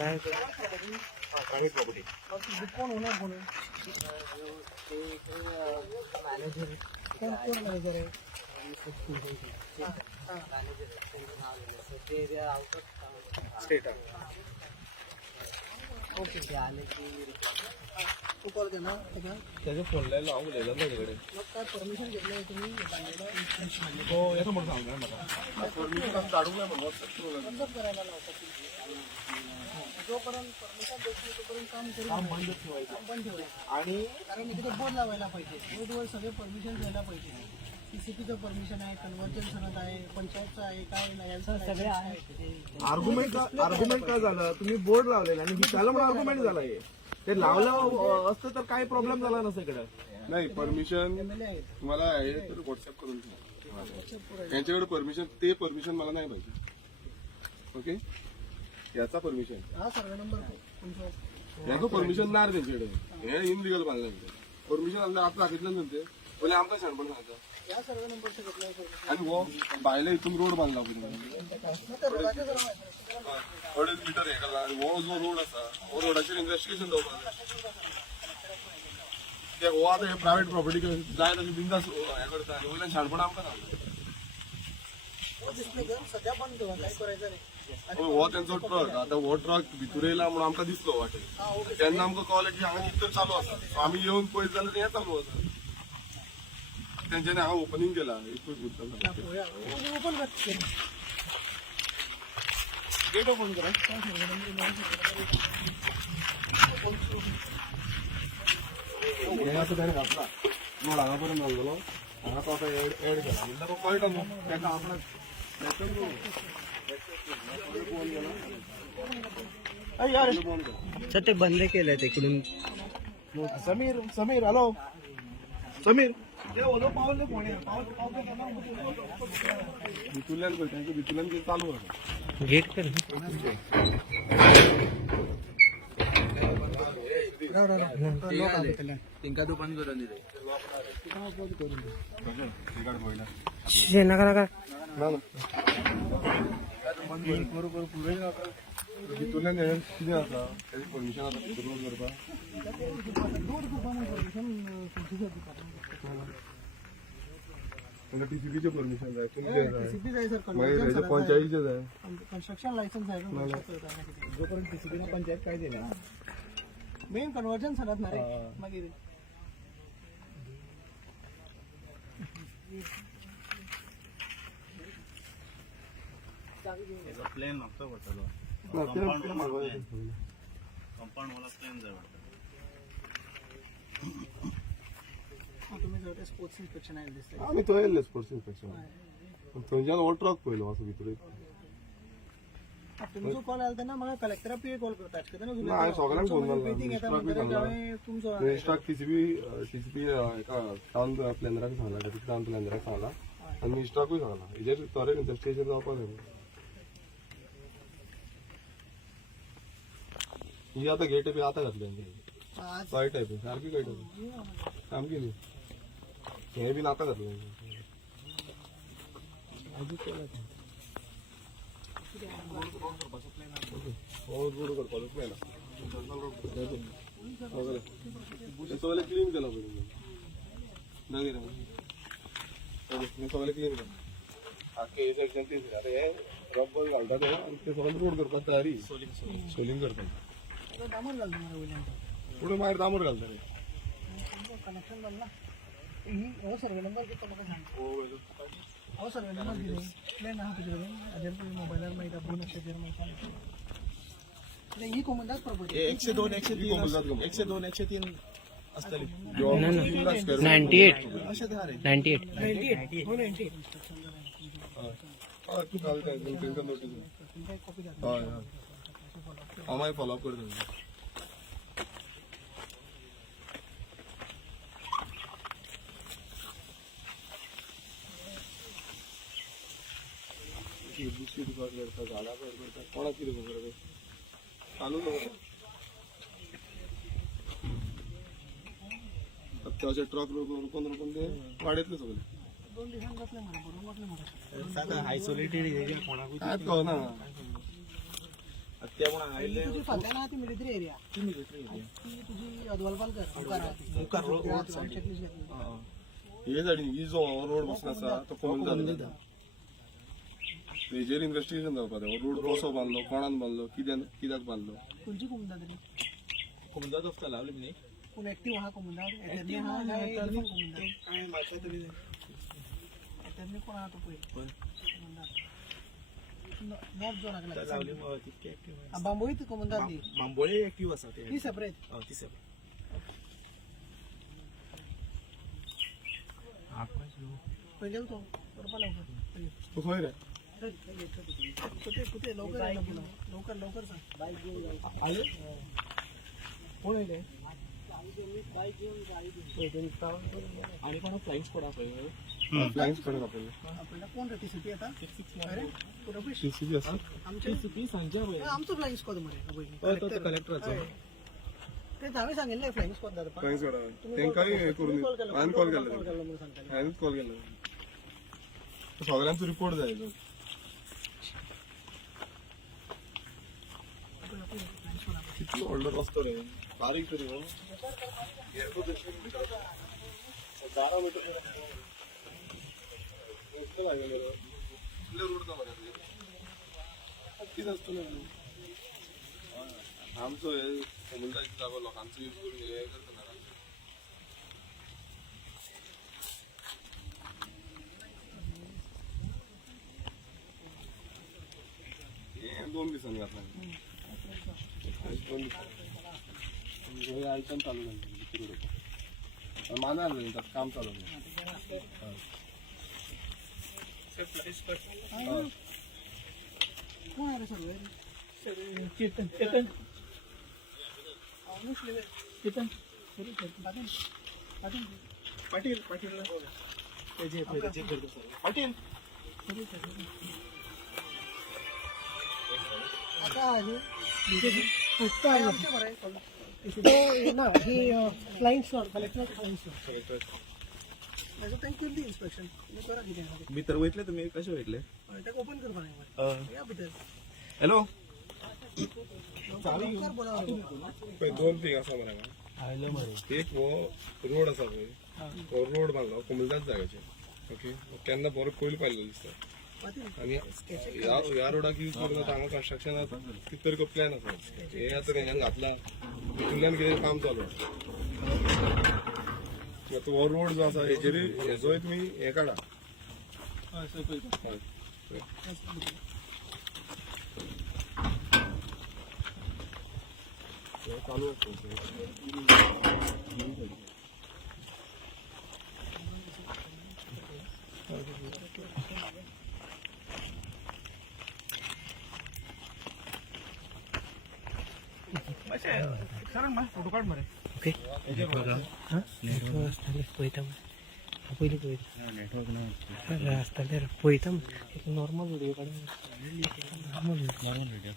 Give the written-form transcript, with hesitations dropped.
Private property कोण होणार कोण मॅनेजर कोण कोण मॅनेजर आहे स्टेट ओके ते आले की तू कॉल कर ना त्याच्या फोनला लावलेलं माझ्याकडे मग काय परमिशन घेतलं आहे तुम्ही हो याचं म्हणून सांगा मला परमिशन आम्ही काढू नाही म्हणून व्हॉट्सअप करायला लावतात जोपर्यंत परमिशन देत नाही तोपर्यंत काम बंद ठेवायचं आणि कारण इथे बोर्ड लावायला पाहिजे बोर्डवर सगळे परमिशन घ्यायला पाहिजे सीसीपीचं परमिशन आहे कन्व्हर्जन सनद आहे पंचायतचं आहे काय नाही सगळे आहे आर्ग्युमेंट काय झालं तुम्ही बोर्ड लावलेला आणि त्याला मला आर्ग्युमेंट झालं आहे ते लावलं असतं तर काही प्रॉब्लेम झाला नसतं इकडे नाही परमिशन मला आहे तर व्हॉट्सअप करून ठेवा त्यांच्याकडे परमिशन ते परमिशन मला नाही पाहिजे ओके याचा परमिशन हा सर्व नंबर याचं परमिशन नाही त्यांच्याकडे हे इनलिगल बांधलं परमिशन आता सांगितलं नंतर बोले आमचा शाणपण सांगता या सर्व नंबरचे घेतलं आणि वो बायला इथून रोड बांधला अडीच मीटर हे केला आणि वो जो रोड असा वो रोडाचेर इन्व्हेस्टिगेशन जावपाक ते हो आता हे प्रायव्हेट प्रॉपर्टी जाय तशी बिंदास हे करता आणि वयल्यान शाणपण आमकां सांगता सध्या बंद ठेवा काय करायचं नाही हो त्यांचो ट्रक आता हो ट्रक भितर येयला म्हणून आमकां दिसलो वाटेन तेन्ना आमकां कळलें की हांगा इतर चालू आसा आमी येवन पळयत जाल्यार हें चालू आसा त्यांच्यानी हांगा ओपनिंग केला एकूच मुद्दम ओपन गेट ओपन करा असं त्याने घातला रोड हांगा पर्यंत घाललो हांगा तो आतां एड केला म्हणल्यार तो कळटा न्हू ताका आपणाक ते बंद केलंय ते समीर हॅलो समीर भितुल्यान पळय तांच्या भितुल्यान ते चालू आसा गेट कर तिंका दुकान करून दिले भितुल्यान हे कितें आसा तेजी परमिशन आसा भितर रोड करपाक टीसीपीचे परमिशन जाय मागीर पंचायतीचे जाय कन्स्ट्रक्शन लायसन्स आहे जोपर्यंत टीसीपीने पंचायत काय दिल्या मेन कन्वर्जन सनद ना रे मागीर प्लेन मागतो पडटलो कंपाऊंड मला प्लेन जाय पडटलो तुम्ही जर स्पोर्ट्स इन्स्पेक्शन आहे दिसले आमी थंय येयल्ले स्पोर्ट्स इन्स्पेक्शन थंयच्यान हो ट्रक पळयलो असो भितर तुमचो कॉल आला तेन्ना म्हाका कलेक्टरा पी कॉल करता हांवें सगळ्यांक फोन मारला मिनिस्टराक टीसीपी टावन प्लॅनराक सांगला डिस्ट्रिक्ट टावन प्लॅनराक सांगला आनी मिनिस्टराकूय सांगला हेजेर तोरेन इन्व्हेस्टिगेशन जावपाक जाय ही आतां गेट बी आतां घातली काय टायप सारकी काय टायप सामकी न्ही हें बीन आतां घातलें रोड करपाचो प्लॅन सगळें क्लीन केला पळय सगळें क्लीन केला आख्खे सेक्शन 30 आतां हे रब्बर घालता ते आनी ते सगळें रोड करपाक तयारी सोलिंग करता डामर घालता मरे वयल्यान पुढे मागीर डामर घालता रे कनेक्शन घालना हो सर्वे नंबर किती म्हाका सांग हो सर्वे नंबर किती प्लॅन आहा तुजे कडेन हाजेर पळय मोबायलार मेळटा फोन अशेर म्हाका ही कोमंदाच प्रॉपर्टी 102 103 102 103 असतली 98 अशें ते रे 98 हो 98 तू घालता तेंका नोटीस कॉपी घाल हय हय हांव मागीर फॉलोअप करता दुसरी दुकान करता झाडां करता कोणाक कितें खबर चालू अशें ट्रक रोखून ते वाडयतले सगळे 2 दिवसांनी जातले मरे बरोबर वाटले मरे आयसोलेटेड एरिया कोणाकूय कांयच कळना त्या म्हणून ही आयले तुझी फात्याला आहा ती मिलिटरी एरिया ती मिलिटरी एरिया ती तुझी अदवालपालकर मुखार रोड चेकलिस्ट घेतली हे जाणी ही जो रोड बसून आसा तो कोमुलदार हेजेर इन्व्हेस्टिगेशन जावपाक जाय रोड कसो बांदलो कोणान बांदलो कित्याक बांदलो खंयची कोमुंदा तरी कोमदाद ऑफ लावली न्ही पूण एक्टीव आहा कोमुंदा एटर्नी आहा काय डिफरंट कोमुंदा काय म्हाका तरी एटर्नी कोण आहा तो पळय नॉर्थ झोनाक लावली लागला तितके ऍक्टिव्ह बांबोळीत कोमुंदा ती बांबोळे ऍक्टिव्ह आसा ते ती सेपरेट ती सेपरेट पहिले तो करपा लवकर तो खंय रे कुठे लवकर ये ना पुन्हा. लवकर सांग आले कोण आले आणि कोणा फ्लाइंग स्क्वॉड आसा फ्लाइंग स्क्वॉड आपल्याला आपल्याला कोण रे टीसीपी आता अरे पुरोपेश सीसीबी आसा आमचे ती सांच्या पळय आमचो फ्लाइंग स्क्वॉड मरे तो कलेक्टराचो ते हांवें सांगिल्लें फ्लाइंग स्क्वॉड धाडपाक फ्लाइंग स्क्वॉड तेंकाय हे करून हांवें कॉल केल्लो म्हणून सांगताले हांवेंच कॉल केल्लो सगळ्यांचो रिपोर्ट जाय तो कितलो व्हडलो रस्तो रे बारीक तरी हो 12 मीटर रोड ना कितें आसतलें आमचो हे कोमुलदाची जागो लोकांचो यूज करून हे करतना हे 2 दिसांनी घातला 2 दिसांनी आयटम चालू झाली मानार जाईल त्यात काम चालू कोण आहे सर्व चेतन चेतन पाटील पाटील पाटील आता flying squad collector flying squad त्याचं थँक्यू दी इन्स्पेक्शन तुम्ही करा कितें भितर वयतले तुमी कशे वयतले ताका ओपन करपा नाही या भितर हॅलो लवकर बोलावा पळय 2 थिंग आसा मरे आयले मरे एक हो रोड आसा पळय हो रोड बांदलो कोमुलदाच जाग्याचेर ओके केन्ना बरो पयलीं पाहिलो दिसता आणि ह्या रोडाक यूज करता हांगा कन्स्ट्रक्शनाक कितें तरी प्लॅन आसा हे आतां तेंच्यान घातला हितूंतल्यान कितें काम चालू आतां हो रोड जो आसा हेजेर हेजोय तुमी हे काडा हय चालू फोटो काढ मरे ओके पळयता पयलीं पळयता नेटवर्क आसताले पळयता नॉर्मल व्हिडिओ काडून नॉर्मल व्हिडिओ